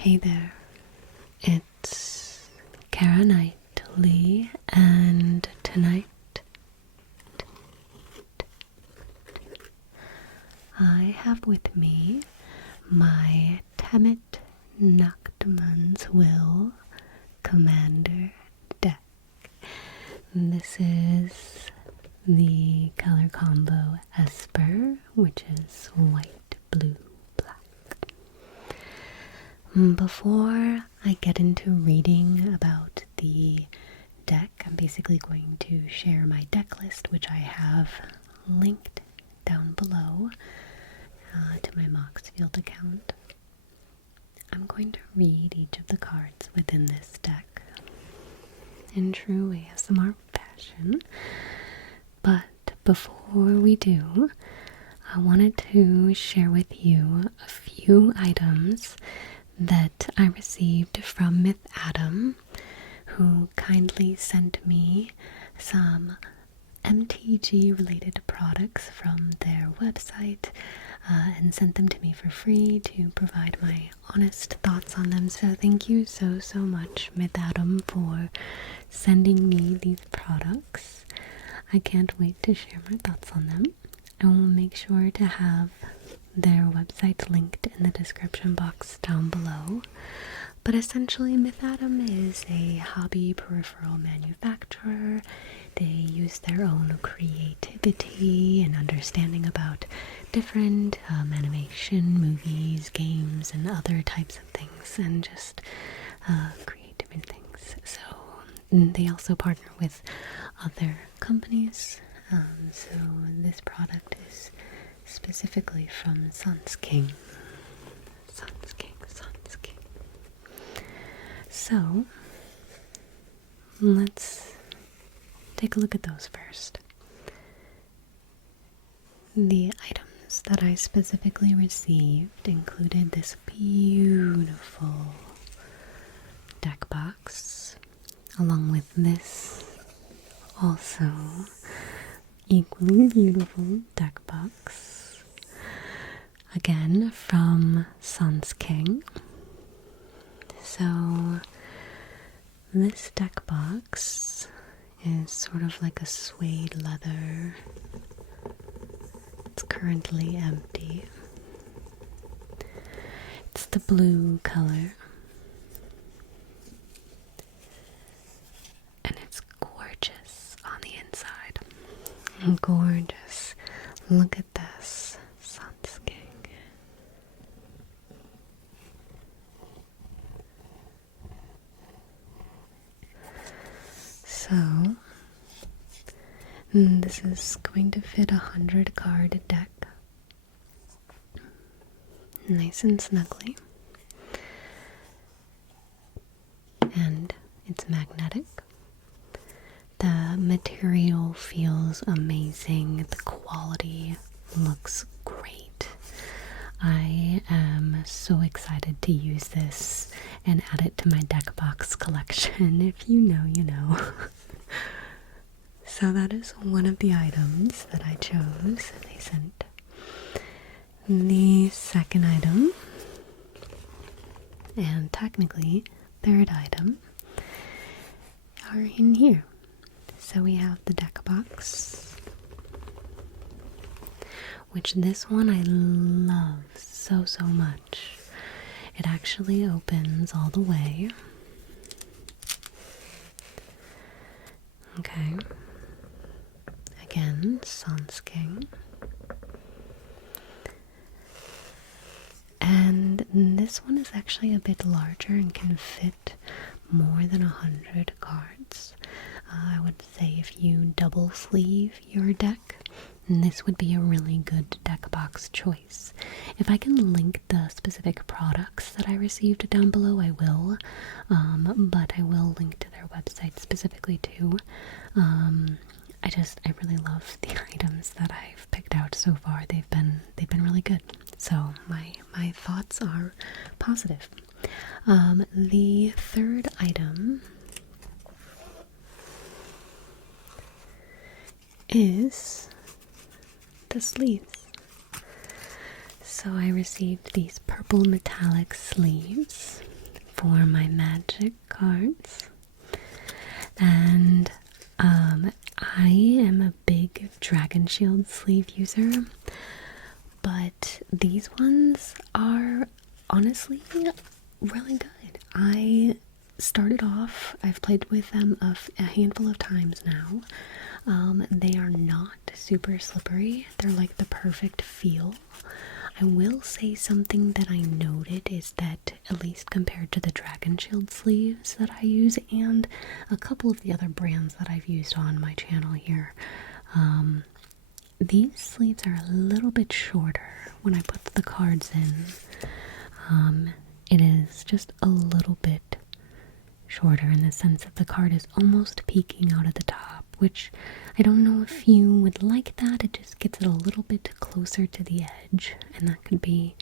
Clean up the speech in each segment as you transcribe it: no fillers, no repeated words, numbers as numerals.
Hey there, it's CaraNightly, and tonight I have with me my Temmet Noctimon's Will Commander deck. This is the color combo Esper, which is white, blue, black. Before I get into reading about the deck, I'm basically going to share my deck list, which I have linked down below to my Moxfield account. I'm going to read each of the cards within this deck in true ASMR fashion, but before we do, I wanted to share with you a few items that I received from Mythatom, who kindly sent me some MTG related products from their website and sent them to me for free to provide my honest thoughts on them. So thank you so much, Mythatom, for sending me these products. I can't wait to share my thoughts on them. I will make sure to have their website linked in the description box down below. But essentially, Mythatom is a hobby peripheral manufacturer. They use their own creativity and understanding about different animation, movies, games, and other types of things, and just create different things. So they also partner with other companies. So this product is specifically from Sun's King. So let's take a look at those first. The items that I specifically received included this beautiful deck box, along with this also equally beautiful deck box, again from Sun's King. So this deck box is sort of like a suede leather. It's currently empty. It's the blue color. And it's gorgeous on the inside. Gorgeous. Look at this. Sun's King. So, this is going to fit 100 card deck. Nice and snugly. And it's magnetic. The material feels amazing. The quality looks great. I am so excited to use this and add it to my deck box collection. If you know, you know. So that is one of the items that I chose. They sent. The second item, and technically third item, are in here. So we have the deck box, which this one I love so much. It actually opens all the way. Okay. Again, Sun's King. And this one is actually a bit larger and can fit more than 100 cards. I would say if you double sleeve your deck, this would be a really good deck box choice. If I can link the specific products that I received down below, I will. But I will link to their website specifically too. I really love the items that I've picked out so far. They've been really good. So my thoughts are positive. The third item is the sleeves. So I received these purple metallic sleeves for my magic cards. And I am a big Dragon Shield sleeve user, but these ones are honestly really good. I started off, I've played with them a handful of times now. They are not super slippery. They're like the perfect feel. I will say something that I noted is that, at least compared to the Dragon Shield sleeves that I use and a couple of the other brands that I've used on my channel here, these sleeves are a little bit shorter when I put the cards in. It is just a little bit shorter in the sense that the card is almost peeking out of the top, which I don't know if you would like that. It just gets it a little bit closer to the edge, and that could be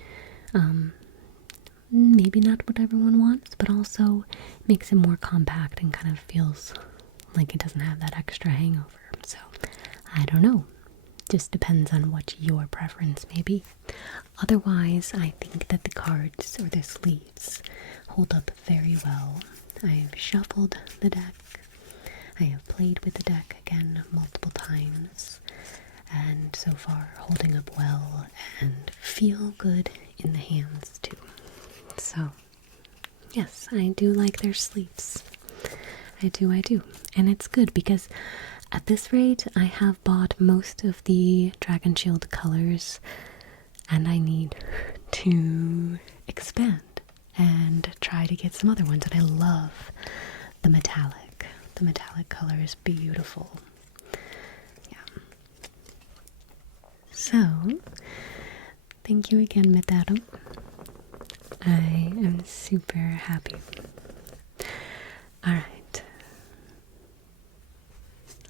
maybe not what everyone wants, but also makes it more compact and kind of feels like it doesn't have that extra hangover. So I don't know. Just depends on what your preference may be. Otherwise, I think that the cards or the sleeves hold up very well. I've shuffled the deck. I have played with the deck again multiple times, and so far holding up well and feel good in the hands too. So yes, I do like their sleeves. I do. And it's good because at this rate I have bought most of the Dragon Shield colors, and I need to expand and try to get some other ones. And I love the metallic. The metallic color is beautiful. Yeah. So, thank you again, Mythatom. I am super happy. Alright.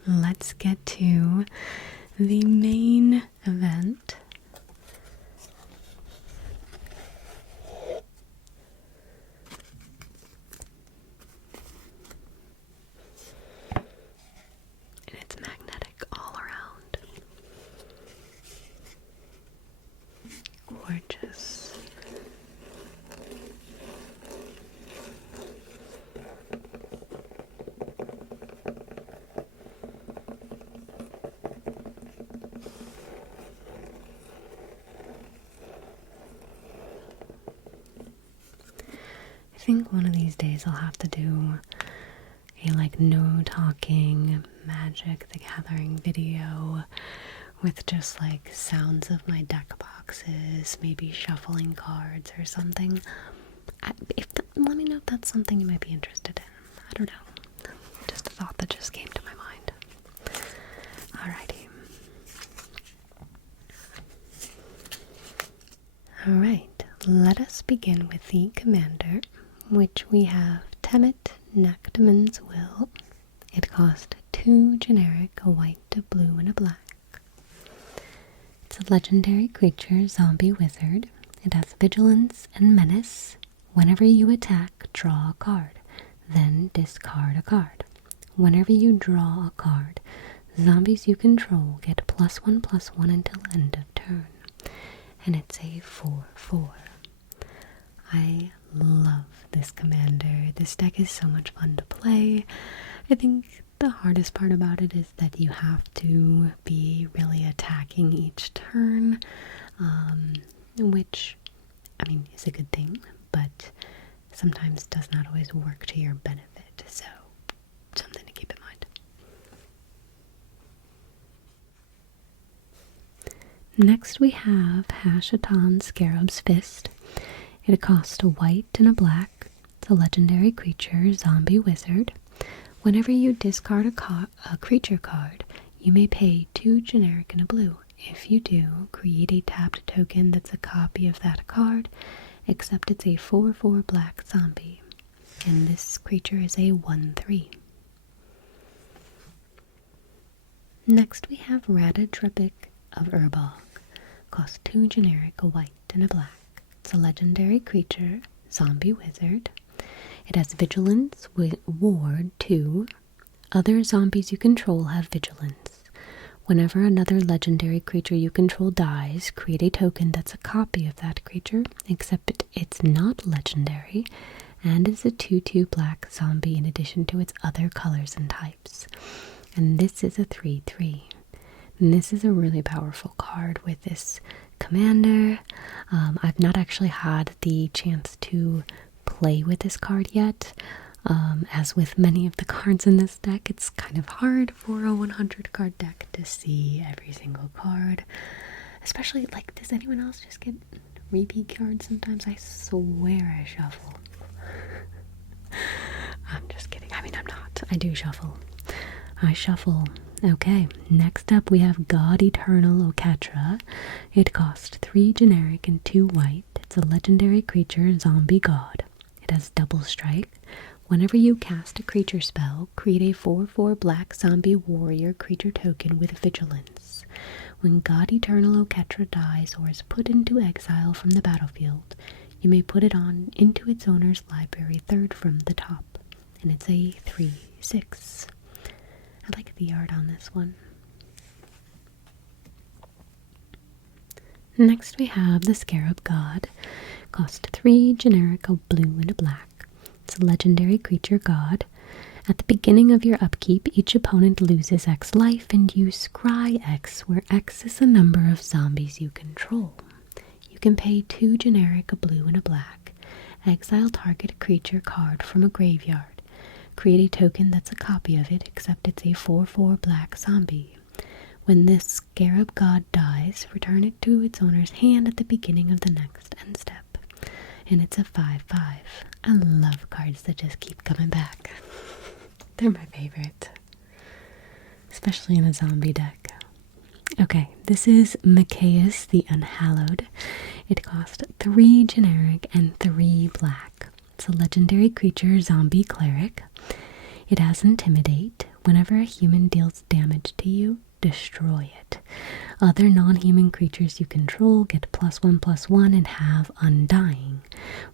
Let's get to the main event. Gorgeous. I think one of these days I'll have to do a no talking Magic the Gathering video with just sounds of my deck boxes, maybe shuffling cards or something. Let me know if that's something you might be interested in. I don't know. Just a thought that just came to my mind. Alrighty. Alright, let us begin with the commander, which we have Temmet, Nectaman's Will. It cost 2 generic, a white, a blue, and a black. It's a legendary creature, zombie wizard. It has vigilance and menace. Whenever you attack, draw a card, then discard a card. Whenever you draw a card, zombies you control get +1/+1 until end of turn. And it's a 4/4. I love this commander. This deck is so much fun to play. I think the hardest part about it is that you have to be really attacking each turn, which, I mean, is a good thing, but sometimes does not always work to your benefit, so something to keep in mind. Next we have Mythatom Scarab's Fist. It costs a white and a black. It's a legendary creature, zombie wizard. Whenever you discard a creature card, you may pay 2 generic and a blue. If you do, create a tapped token that's a copy of that card, except it's a 4/4 black zombie. And this creature is a 1/3. Next we have Ratadripic of Urbog. Costs 2 generic, a white, and a black. It's a legendary creature, zombie wizard. It has vigilance, ward 2. Other zombies you control have vigilance. Whenever another legendary creature you control dies, create a token that's a copy of that creature, except it's not legendary, and it's a 2/2 black zombie in addition to its other colors and types. And this is a 3/3. And this is a really powerful card with this commander. I've not actually had the chance to play with this card yet. As with many of the cards in this deck, it's kind of hard for a 100 card deck to see every single card. Especially, like, does anyone else just get repeat cards sometimes? I swear I shuffle. I'm just kidding. I mean, I'm not. I do shuffle. I shuffle. Okay, next up we have God Eternal Okatra. It costs 3 generic and 2 white. It's a legendary creature, zombie god. It has double strike. Whenever you cast a creature spell, create a 4/4 black zombie warrior creature token with vigilance. When God Eternal Okatra dies or is put into exile from the battlefield, you may put it on into its owner's library, third from the top. And it's a 3/6. I like the art on this one. Next we have the Scarab God. Cost 3 generic, a blue and a black. It's a legendary creature god. At the beginning of your upkeep, each opponent loses X life, and you scry X, where X is the number of zombies you control. You can pay 2 generic, a blue and a black. Exile target creature card from a graveyard. Create a token that's a copy of it, except it's a 4/4 black zombie. When this Scarab God dies, return it to its owner's hand at the beginning of the next end step. And it's a 5/5. I love cards that just keep coming back. They're my favorite. Especially in a zombie deck. Okay, this is Mikaeus the Unhallowed. It costs 3 generic and 3 black. It's a legendary creature, zombie cleric. It has Intimidate. Whenever a human deals damage to you, destroy it. Other non-human creatures you control get +1/+1 and have Undying,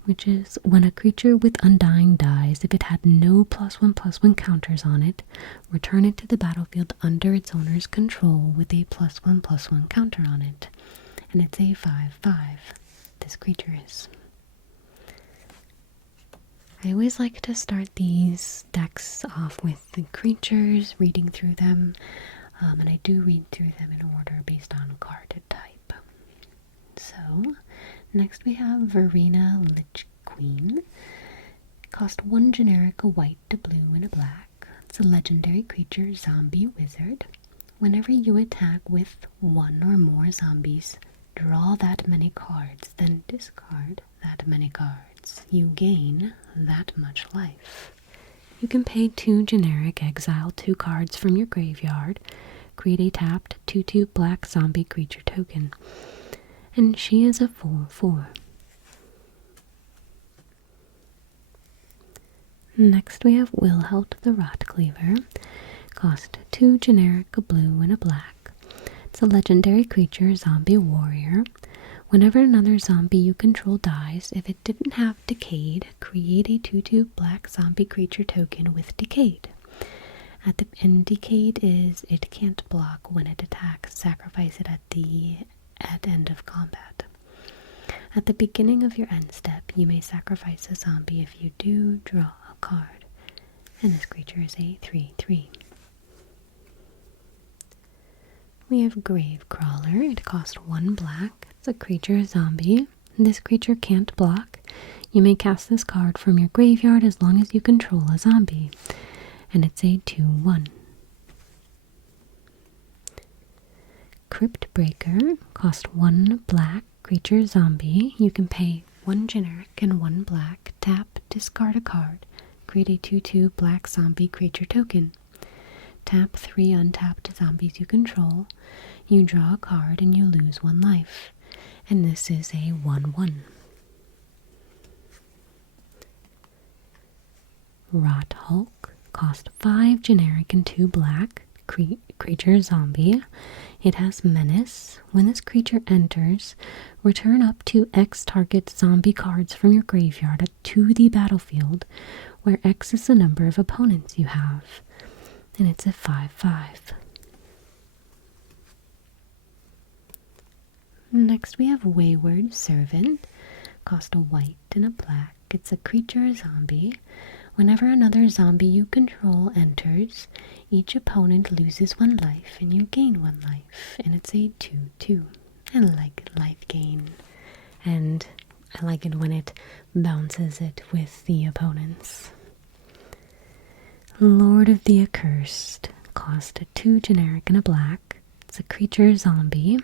which is when a creature with Undying dies, if it had no +1/+1 counters on it, return it to the battlefield under its owner's control with a +1/+1 counter on it. And it's a 5/5. This creature is. I always like to start these decks off with the creatures, reading through them. And I do read through them in order based on card type. So, next we have Verena Lich Queen. Cost 1 generic, a white, a blue, and a black. It's a legendary creature, zombie wizard. Whenever you attack with 1 or more zombies, draw that many cards, then discard that many cards. You gain that much life. You can pay 2 generic, exile 2 cards from your graveyard, create a tapped 2/2 black zombie creature token. And she is a 4/4. Next we have Wilhelt the Rotcleaver. Cost 2 generic, a blue, and a black. It's a legendary creature, zombie warrior. Whenever another zombie you control dies, if it didn't have Decayed, create a 2/2 black zombie creature token with Decayed. And Decayed is it can't block when it attacks. Sacrifice it at end of combat. At the beginning of your end step, you may sacrifice a zombie. If you do, draw a card. And this creature is a 3/3. We have Gravecrawler. It costs 1 black. It's a creature zombie. This creature can't block. You may cast this card from your graveyard as long as you control a zombie. And it's a 2/1. Crypt Breaker costs 1 black, creature zombie. You can pay 1 generic and 1 black, tap, discard a card, create a 2/2 black zombie creature token. Tap 3 untapped zombies you control. You draw a card and you lose 1 life. And this is a 1/1. Rot Hulk. Cost 5 generic and 2 black. Creature zombie. It has Menace. When this creature enters, return up to X target zombie cards from your graveyard to the battlefield, where X is the number of opponents you have. And it's a 5/5. Next we have Wayward Servant. Cost a white and a black. It's a creature zombie. Whenever another zombie you control enters, each opponent loses 1 life and you gain 1 life. And it's a 2/2. I like life gain. And I like it when it bounces it with the opponents. Lord of the Accursed. Cost a 2 generic and a black. It's a creature zombie.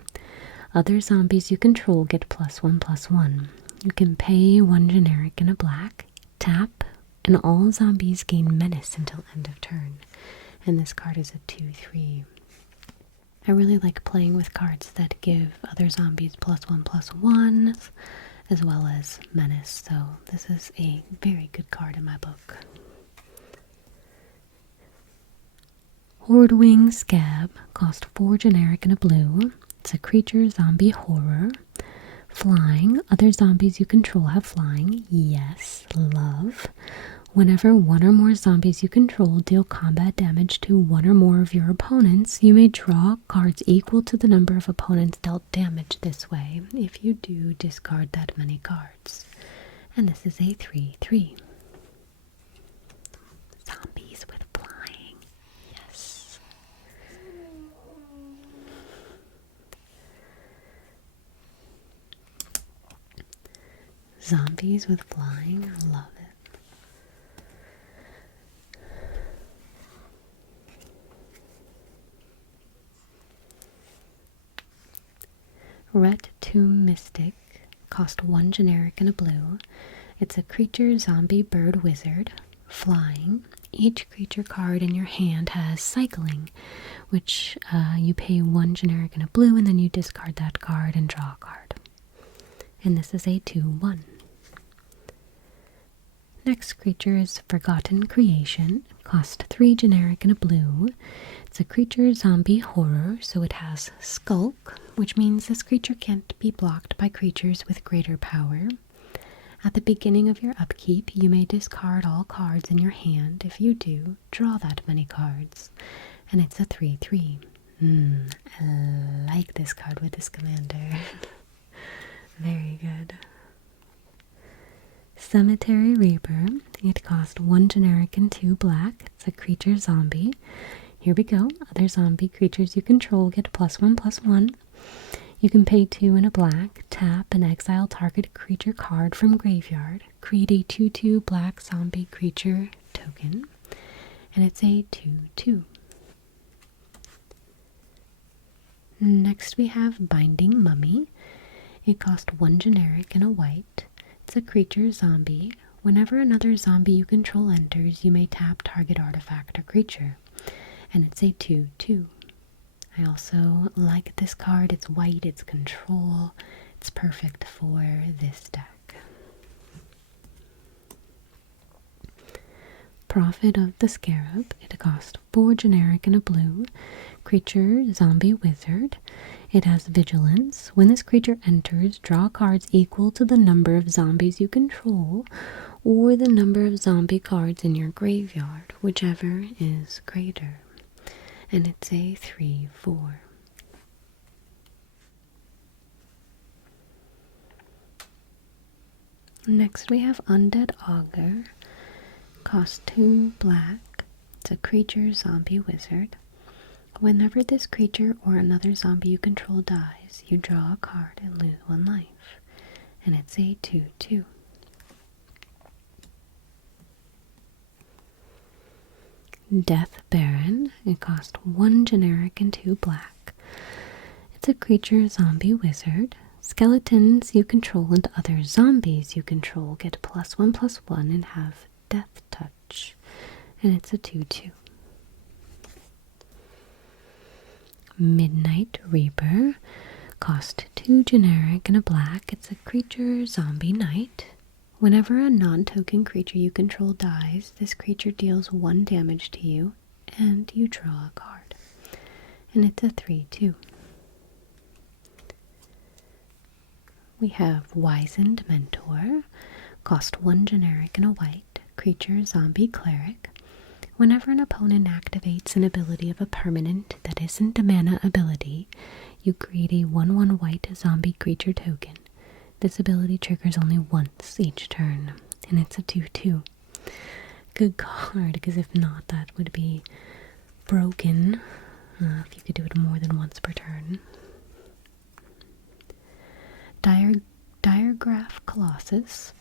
Other zombies you control get +1/+1. You can pay 1 generic and a black, tap, and all zombies gain menace until end of turn. And this card is a 2/3. I really like playing with cards that give other zombies +1/+1 as well as menace, so this is a very good card in my book. Hordewing Scab. Cost 4 generic and a blue. It's a creature zombie horror. Flying. Other zombies you control have flying. Yes, love. Whenever 1 or more zombies you control deal combat damage to 1 or more of your opponents, you may draw cards equal to the number of opponents dealt damage this way. If you do, discard that many cards. And this is a 3/3. Zombies with flying. Yes. Zombies with flying. I love it. Ret Tomb Mystic. Cost 1 generic and a blue. It's a creature zombie bird wizard. Flying. Each creature card in your hand has cycling, which you pay 1 generic and a blue, and then you discard that card and draw a card. And this is a 2/1. Next creature is Forgotten Creation. Cost 3 generic and a blue. It's a creature zombie horror, so it has Skulk, which means this creature can't be blocked by creatures with greater power. At the beginning of your upkeep, you may discard all cards in your hand. If you do, draw that many cards. And it's a 3/3. I like this card with this commander. Very good. Cemetery Reaper. It cost 1 generic and 2 black. It's a creature zombie. Here we go. Other zombie creatures you control get +1/+1. You can pay 2 and a black, tap and exile target creature card from graveyard. Create a 2/2 black zombie creature token. And it's a 2/2. Next we have Binding Mummy. It cost 1 generic and a white. It's a creature zombie. Whenever another zombie you control enters, you may tap target artifact or creature. And it's a 2/2. I also like this card. It's white, it's control. It's perfect for this deck. Prophet of the Scarab. It cost 4 generic and a blue. Creature zombie wizard. It has vigilance. When this creature enters, draw cards equal to the number of zombies you control or the number of zombie cards in your graveyard, whichever is greater. And it's a 3/4. Next we have Undead Augur. Cost 2 black. It's a creature zombie wizard. Whenever this creature or another zombie you control dies, you draw a card and lose 1 life. And it's a 2/2. Death Baron. It cost 1 generic and 2 black. It's a creature zombie wizard. Skeletons you control and other zombies you control get +1/+1 and have death touch. And it's a 2/2. Midnight Reaper. Cost 2 generic and a black. It's a creature zombie knight. Whenever a non-token creature you control dies, this creature deals 1 damage to you, and you draw a card. And it's a 3/2. We have Wizened Mentor. Cost 1 generic and a white. Creature zombie cleric. Whenever an opponent activates an ability of a permanent that isn't a mana ability, You create a 1/1 white zombie creature token. This ability triggers only once each turn, and it's a 2/2. Good card, because if not, that would be broken if you could do it more than once per turn. Diregraph Colossus.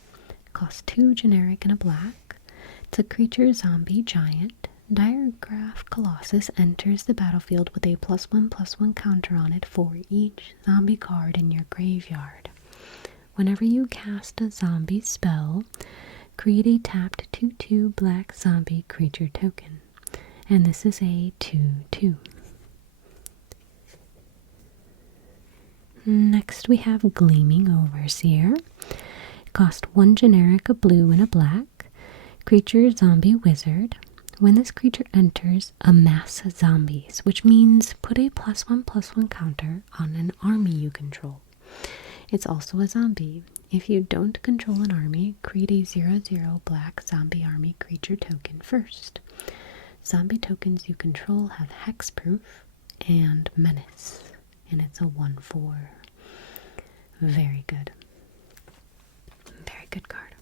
Costs 2 generic and a black. It's a creature zombie giant. Diregraph Colossus enters the battlefield with a +1/+1 counter on it for each zombie card in your graveyard. Whenever you cast a zombie spell, create a tapped 2/2 black zombie creature token. And this is a 2/2. Next we have Gleaming Overseer. Cost 1 generic, a blue, and a black. Creature zombie wizard. When this creature enters, amass zombies, which means put a +1/+1 counter on an army you control. It's also a zombie. If you don't control an army, create a 0/0 black zombie army creature token first. Zombie tokens you control have hexproof and menace, and it's a 1/4. Very good. Very good card.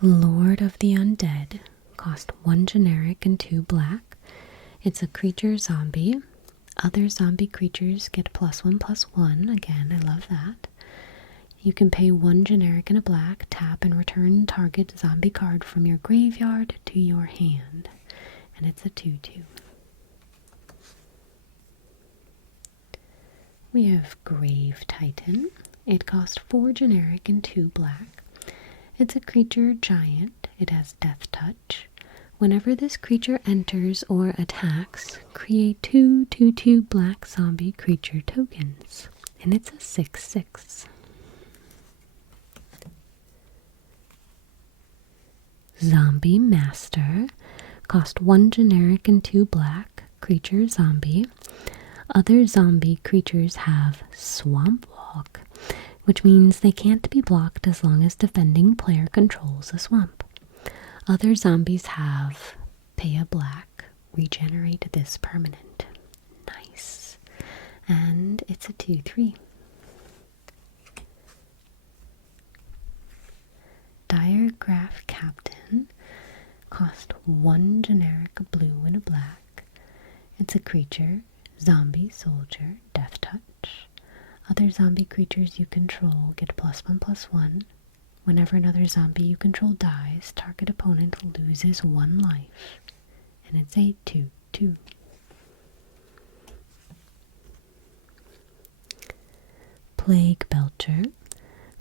Lord of the Undead. Cost 1 generic and 2 black. It's a creature zombie. Other zombie creatures get +1/+1. Again, I love that. You can pay 1 generic and a black, tap, and return target zombie card from your graveyard to your hand. And it's a 2/2. We have Grave Titan. It costs 4 generic and 2 black. It's a creature giant. It has Death Touch. Whenever this creature enters or attacks, create 2 2/2 black zombie creature tokens. And it's a 6/6. Zombie Master. Cost 1 generic and 2 black. Creature zombie. Other zombie creatures have Swamp Walk, which means they can't be blocked as long as defending player controls a swamp. Other zombies have pay a black, regenerate this permanent. Nice. And it's a 2/3. Diregraph Captain. Cost 1 generic, a blue, and a black. It's a creature, zombie soldier, Death Touch. Other zombie creatures you control get +1/+1. Whenever another zombie you control dies, target opponent loses 1 life. And it's a 2/2. Plague Belcher.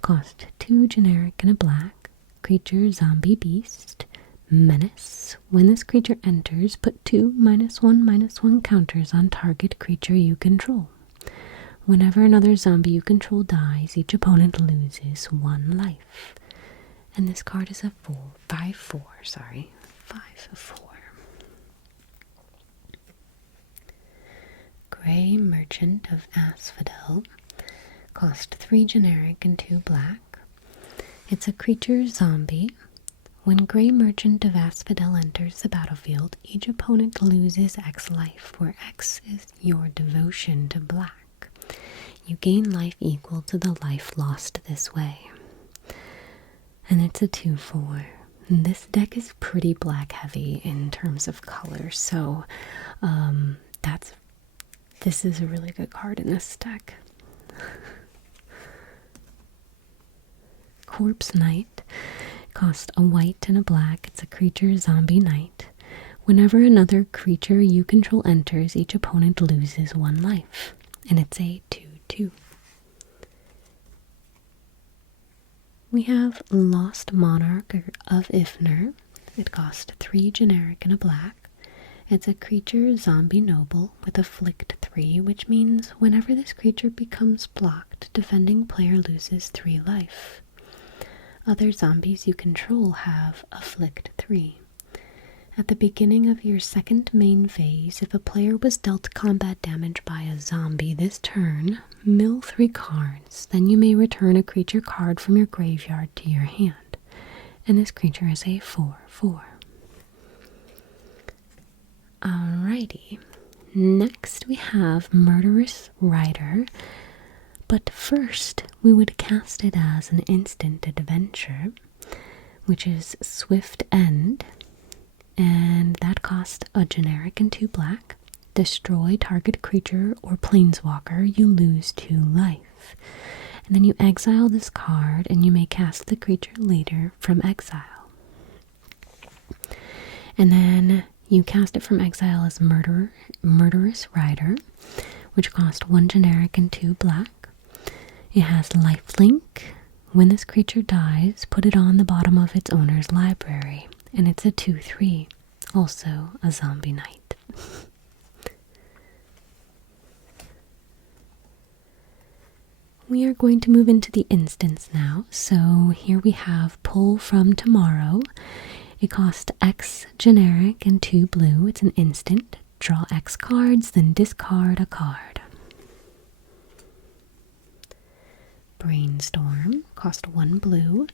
Cost 2 generic and a black. Creature zombie beast. Menace. When this creature enters, put 2 -1/-1 counters on target creature you control. Whenever another zombie you control dies, each opponent loses 1 life. And this card is a 5/4. Grey Merchant of Asphodel. Cost 3 generic and 2 black. It's a creature zombie. When Grey Merchant of Asphodel enters the battlefield, each opponent loses X life, where X is your devotion to black. You gain life equal to the life lost this way. And it's a 2/4. This deck is pretty black heavy in terms of color, so this is a really good card in this deck. Corpse Knight. Cost a white and a black. It's a creature zombie knight. Whenever another creature you control enters, each opponent loses 1 life. And it's a 2/2. We have Lost Monarch of Ifnir. It costs 3 generic and a black. It's a creature zombie noble with Afflict 3, which means whenever this creature becomes blocked, defending player loses 3 life. Other zombies you control have Afflict 3. At the beginning of your second main phase, if a player was dealt combat damage by a zombie this turn, mill 3 cards. Then you may return a creature card from your graveyard to your hand. And this creature is a 4/4. Alrighty. Next we have Murderous Rider, but first we would cast it as an instant adventure, which is Swift End, and that costs a generic and 2 black. Destroy target creature or planeswalker, you lose 2 life. And then you exile this card and you may cast the creature later from exile. And then you cast it from exile as Murderous Rider, which costs 1 generic and 2 black. It has lifelink. When this creature dies, put it on the bottom of its owner's library. And it's a 2/3, also a zombie knight. We are going to move into the instants now. So here we have Pull from Tomorrow. It costs X generic and 2 blue. It's an instant. Draw X cards, then discard a card. Brainstorm, cost 1 blue.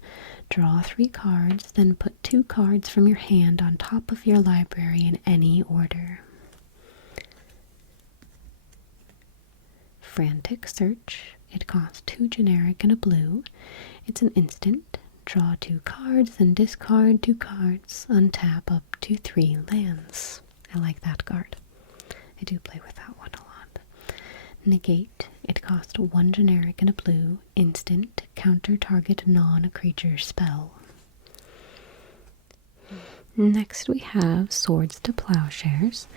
Draw 3 cards, then put 2 cards from your hand on top of your library in any order. Frantic Search, it costs 2 generic and a blue. It's an instant. Draw 2 cards, then discard 2 cards. Untap up to 3 lands. I like that card. I do play with that one a lot. Negate, it costs 1 generic and a blue. Instant. Counter target non-creature spell. Next we have Swords to Plowshares.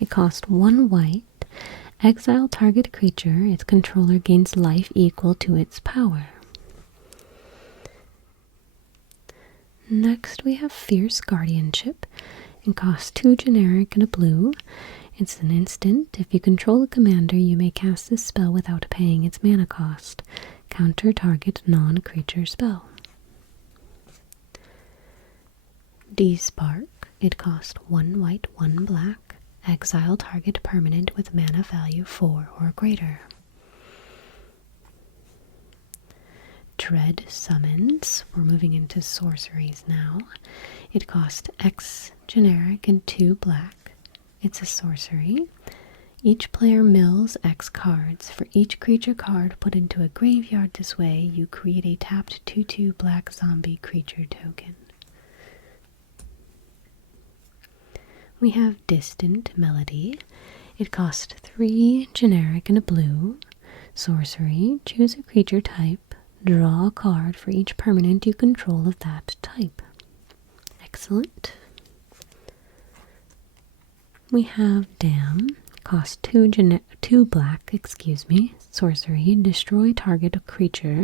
It costs 1 white. Exile target creature. Its controller gains life equal to its power. Next we have Fierce Guardianship. It costs 2 generic and a blue. It's an instant. If you control a commander, you may cast this spell without paying its mana cost. Counter target non-creature spell. Despark. It costs 1 white, 1 black. Exile target permanent with mana value 4 or greater. Dread Summons. We're moving into sorceries now. It costs X generic and 2 black. It's a sorcery. Each player mills X cards. For each creature card put into a graveyard this way, you create a tapped 2/2 black zombie creature token. We have Distant Melody. It costs 3 generic and a blue. Sorcery. Choose a creature type. Draw a card for each permanent you control of that type. Excellent. We have Damn. Cost 2 black, Sorcery. Destroy target creature.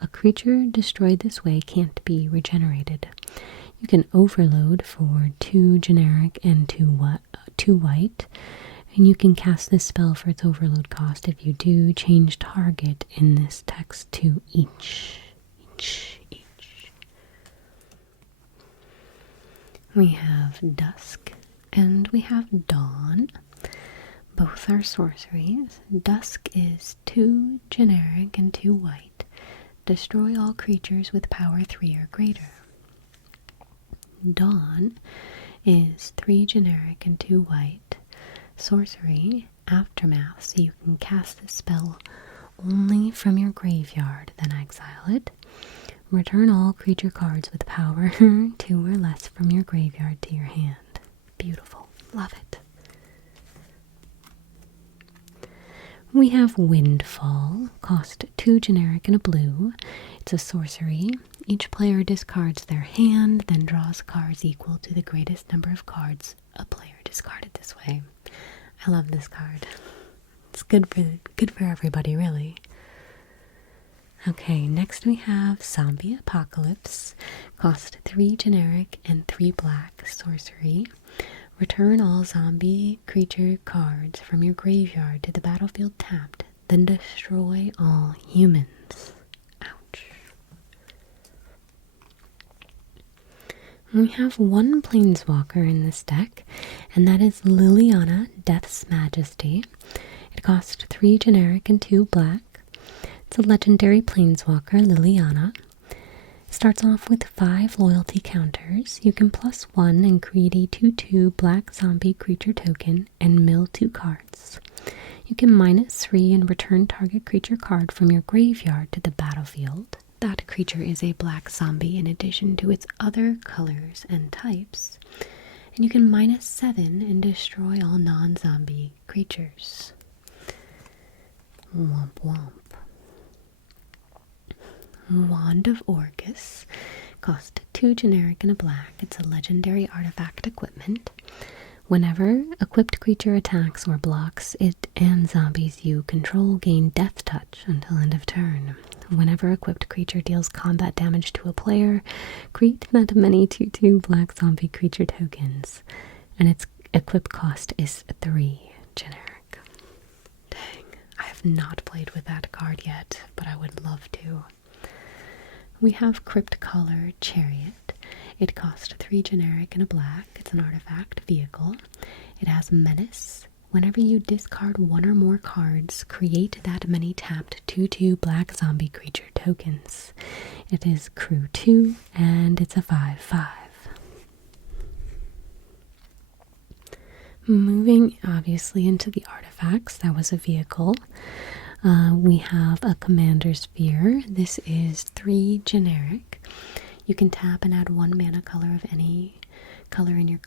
A creature destroyed this way can't be regenerated. You can overload for 2 generic and 2 white. And you can cast this spell for its overload cost. If you do, change target in this text to each. We have Dusk and we have Dawn. Both are sorceries. Dusk is 2 generic and 2 white. Destroy all creatures with power 3 or greater. Dawn is 3 generic and 2 white. Sorcery, Aftermath, so you can cast this spell only from your graveyard, then exile it. Return all creature cards with power 2 or less from your graveyard to your hand. Beautiful. Love it. We have Windfall, cost 2 generic and a blue. It's a sorcery. Each player discards their hand, then draws cards equal to the greatest number of cards a player discarded this way. I love this card. It's good for everybody, really. Okay, next we have Zombie Apocalypse. Cost 3 generic and 3 black, sorcery. Return all zombie creature cards from your graveyard to the battlefield tapped, then destroy all humans. Ouch. We have 1 Planeswalker in this deck, and that is Liliana, Death's Majesty. It costs 3 generic and 2 black. It's a legendary Planeswalker, Liliana. Starts off with 5 loyalty counters. You can +1 and create a 2/2 black zombie creature token and mill 2 cards. You can -3 and return target creature card from your graveyard to the battlefield. That creature is a black zombie in addition to its other colors and types. And you can -7 and destroy all non-zombie creatures. Womp womp. Wand of Orcus. Cost 2 generic and a black. It's a legendary artifact equipment. Whenever equipped creature attacks or blocks, it and zombies you control gain Death Touch until end of turn. Whenever equipped creature deals combat damage to a player, create that many 2/2 black zombie creature tokens. And its equip cost is 3 generic. Dang, I have not played with that card yet, but I would love to. We have Crypt Collar Chariot. It costs 3 generic and a black. It's an artifact vehicle. It has Menace. Whenever you discard 1 or more cards, create that many tapped 2/2 black zombie creature tokens. It is crew 2 and it's a 5/5. Moving obviously into the artifacts, that was a vehicle. We have a Commander Sphere. This is 3 generic. You can tap and add 1 mana color of any color in your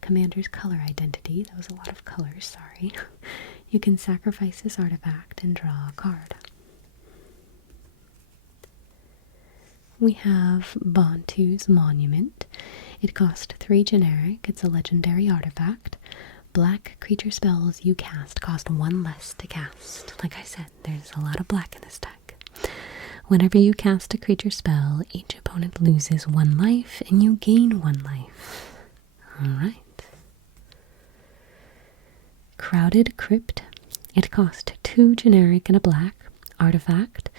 commander's color identity. That was a lot of colors, sorry. You can sacrifice this artifact and draw a card. We have Bantu's Monument. It costs 3 generic. It's a legendary artifact. Black creature spells you cast cost 1 less to cast. Like I said, there's a lot of black in this deck. Whenever you cast a creature spell, each opponent loses 1 life and you gain 1 life. Alright. Crowded Crypt. It costs 2 generic and a black. Artifact.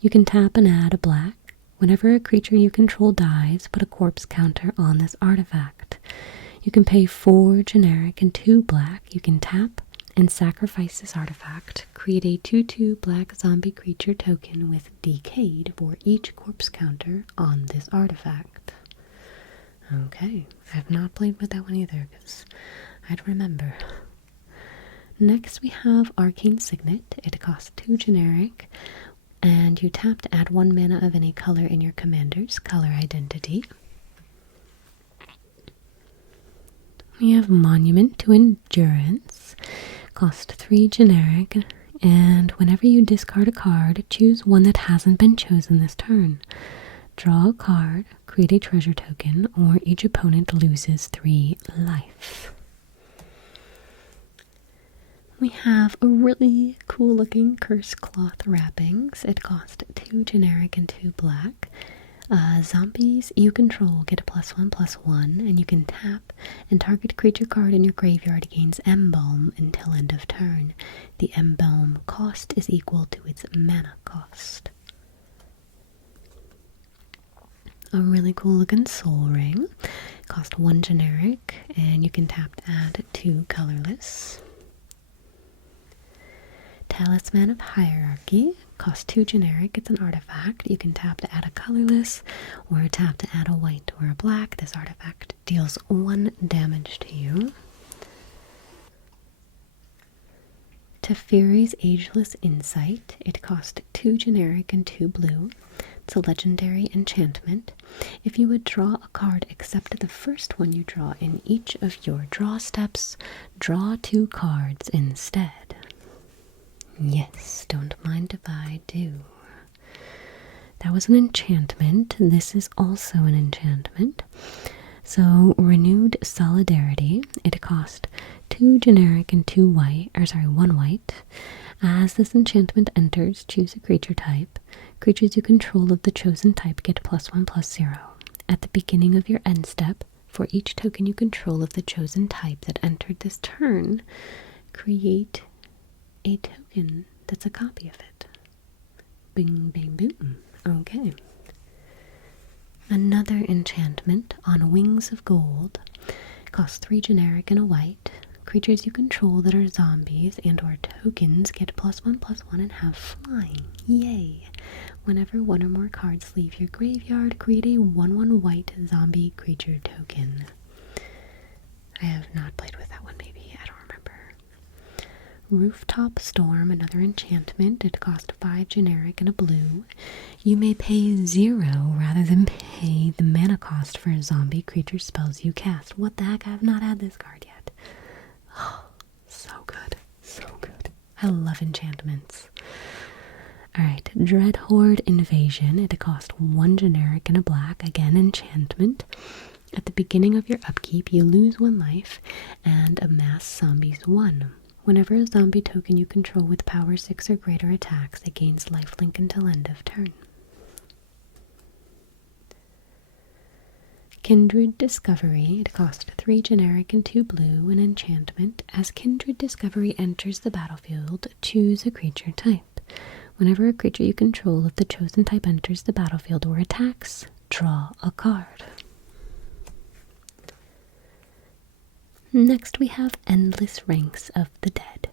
You can tap and add a black. Whenever a creature you control dies, put a corpse counter on this artifact. You can pay 4 generic and 2 black. You can tap and sacrifice this artifact. Create a 2/2 black zombie creature token with Decayed for each corpse counter on this artifact. Okay, I have not played with that one either because I'd remember. Next we have Arcane Signet. It costs 2 generic and you tap to add 1 mana of any color in your commander's color identity. We have Monument to Endurance. Cost 3 generic, and whenever you discard a card, choose one that hasn't been chosen this turn. Draw a card, create a treasure token, or each opponent loses 3 life. We have a really cool looking Curse Cloth Wrappings. It cost 2 generic and 2 black. Zombies you control get a +1/+1, and you can tap and target creature card in your graveyard gains Embalm until end of turn. The Embalm cost is equal to its mana cost. A really cool looking Soul Ring. Cost 1 generic, and you can tap to add 2 colorless. Talisman of Hierarchy. Costs 2 generic. It's an artifact. You can tap to add a colorless or tap to add a white or a black. This artifact deals 1 damage to you. Teferi's Ageless Insight. It costs 2 generic and 2 blue. It's a legendary enchantment. If you would draw a card except the first one you draw in each of your draw steps, draw 2 cards instead. Yes, don't mind if I do. That was an enchantment. This is also an enchantment. So, Renewed Solidarity. It cost 2 generic and 1 white. As this enchantment enters, choose a creature type. Creatures you control of the chosen type get +1/+0. At the beginning of your end step, for each token you control of the chosen type that entered this turn, create a token that's a copy of it. Bing, bang, boom. Okay. Another enchantment on Wings of Gold. Costs 3 generic and a white. Creatures you control that are zombies and or tokens get +1/+1 and have flying. Yay! Whenever one or more cards leave your graveyard, create a 1/1 white zombie creature token. I have not played with that one, maybe. I don't remember. Rooftop Storm, another enchantment. It costs 5 generic and a blue. You may pay 0 rather than pay the mana cost for zombie creature spells you cast. What the heck? I have not had this card yet. Oh, so good. So good. I love enchantments. Alright, Dreadhorde Invasion. It costs 1 generic and a black. Again, enchantment. At the beginning of your upkeep, you lose 1 life and amass zombies 1. Whenever a zombie token you control with power 6 or greater attacks, it gains lifelink until end of turn. Kindred Discovery. It costs 3 generic and 2 blue, an enchantment. As Kindred Discovery enters the battlefield, choose a creature type. Whenever a creature you control of the chosen type enters the battlefield or attacks, draw a card. Next we have Endless Ranks of the Dead.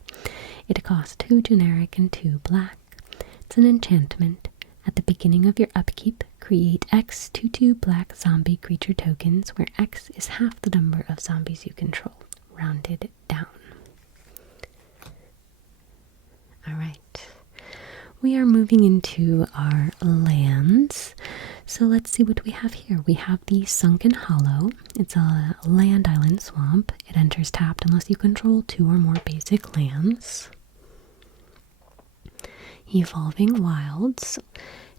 It costs 2 generic and 2 black. It's an enchantment. At the beginning of your upkeep, create X 2/2 black zombie creature tokens, where X is half the number of zombies you control, rounded down. Alright. We are moving into our lands. So let's see what we have here. We have the Sunken Hollow. It's a land island swamp. It enters tapped unless you control 2 or more basic lands. Evolving Wilds.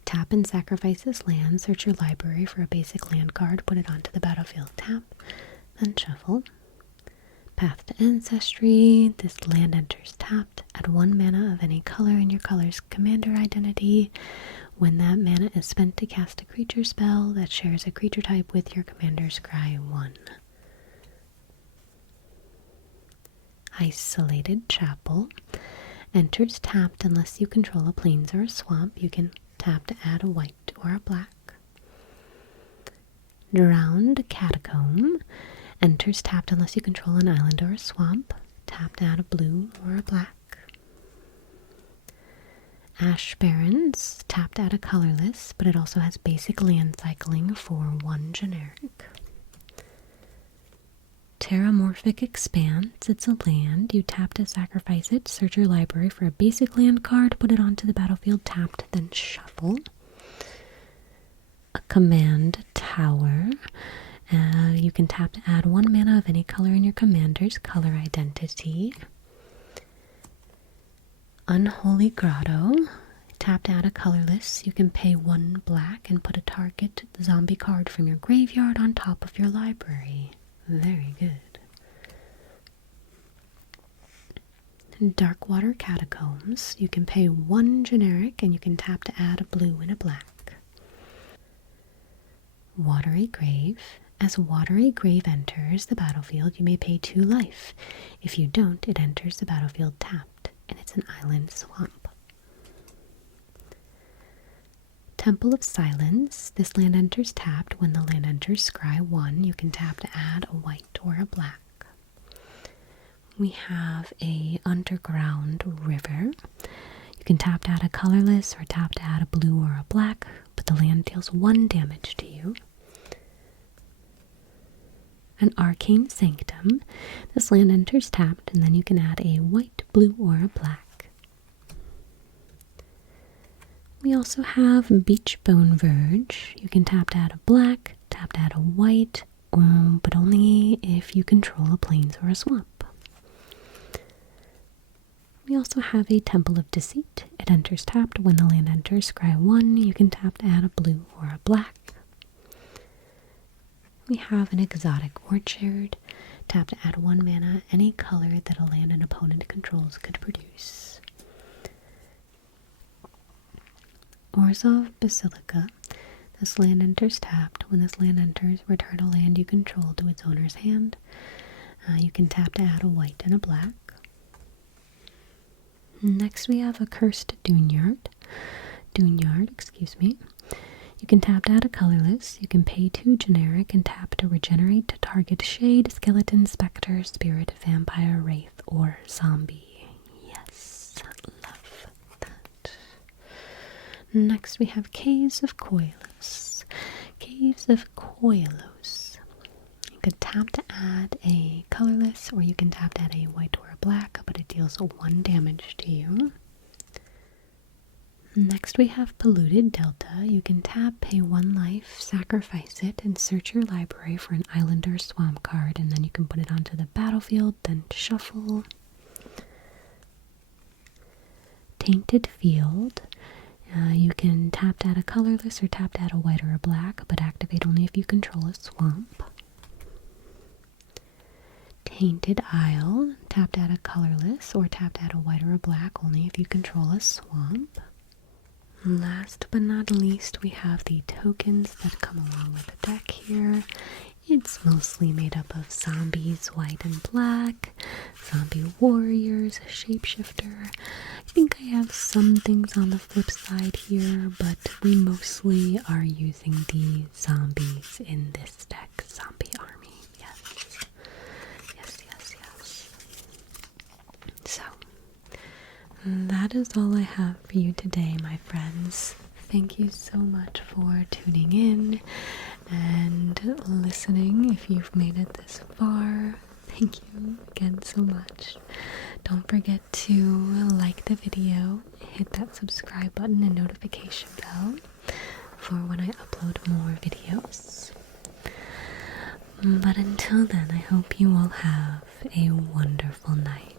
Tap and sacrifice this land. Search your library for a basic land card. Put it onto the battlefield. Tap, then shuffle. Path to Ancestry. This land enters tapped. Add 1 mana of any color in your color's commander identity. When that mana is spent to cast a creature spell that shares a creature type with your commander's Scry 1. Isolated Chapel. Enters tapped unless you control a plains or a swamp. You can tap to add a white or a black. Drowned Catacomb. Enters tapped unless you control an island or a swamp. Tap to add a blue or a black. Ash Barrens. Tap to add a colorless, but it also has basic land cycling for 1 generic. Terramorphic Expanse. It's a land. You tap to sacrifice it. Search your library for a basic land card. Put it onto the battlefield tapped, then shuffle. A Command Tower. You can tap to add 1 mana of any color in your commander's color identity. Unholy Grotto. Tap to add a colorless. You can pay 1 black and put a target zombie card from your graveyard on top of your library. Very good. Darkwater Catacombs. You can pay 1 generic and you can tap to add a blue and a black. Watery Grave. As Watery Grave enters the battlefield, you may pay 2 life. If you don't, it enters the battlefield tapped, and it's an island swamp. Temple of Silence. This land enters tapped. When the land enters Scry 1, you can tap to add a white or a black. We have a Underground River. You can tap to add a colorless or tap to add a blue or a black, but the land deals 1 damage to you. An Arcane Sanctum. This land enters tapped, and then you can add a white, blue, or a black. We also have Beachbone Verge. You can tap to add a black, tap to add a white, but only if you control a plains or a swamp. We also have a Temple of Deceit. It enters tapped. When the land enters Scry 1, you can tap to add a blue or a black. We have an Exotic Orchard. Tap to add 1 mana, any color that a land an opponent controls could produce. Orzhov Basilica. This land enters tapped. When this land enters, return a land you control to its owner's hand. You can tap to add a white and a black. Next we have a Cursed Dunyard. You can tap to add a colorless. You can pay 2 generic and tap to regenerate to target shade, skeleton, specter, spirit, vampire, wraith, or zombie. Yes, love that. Next we have Caves of Koilos. Caves of Koilos. You could tap to add a colorless, or you can tap to add a white or a black, but it deals 1 damage to you. Next we have Polluted Delta. You can tap, pay 1 life, sacrifice it, and search your library for an island or swamp card, and then you can put it onto the battlefield, then shuffle. Tainted Field. You can tap to add a colorless or tap to add a white or a black, but activate only if you control a swamp. Tainted Isle. Tap to add a colorless or tap to add a white or a black, only if you control a swamp. Last but not least, we have the tokens that come along with the deck here. It's mostly made up of zombies, white and black, zombie warriors, a shapeshifter. I think I have some things on the flip side here, but we mostly are using the zombies in this deck. Zombie army, yes. Yes, yes, yes. So, that is all I have for you today, my friends. Thank you so much for tuning in and listening. If you've made it this far, thank you again so much. Don't forget to like the video, hit that subscribe button and notification bell for when I upload more videos. But until then, I hope you all have a wonderful night.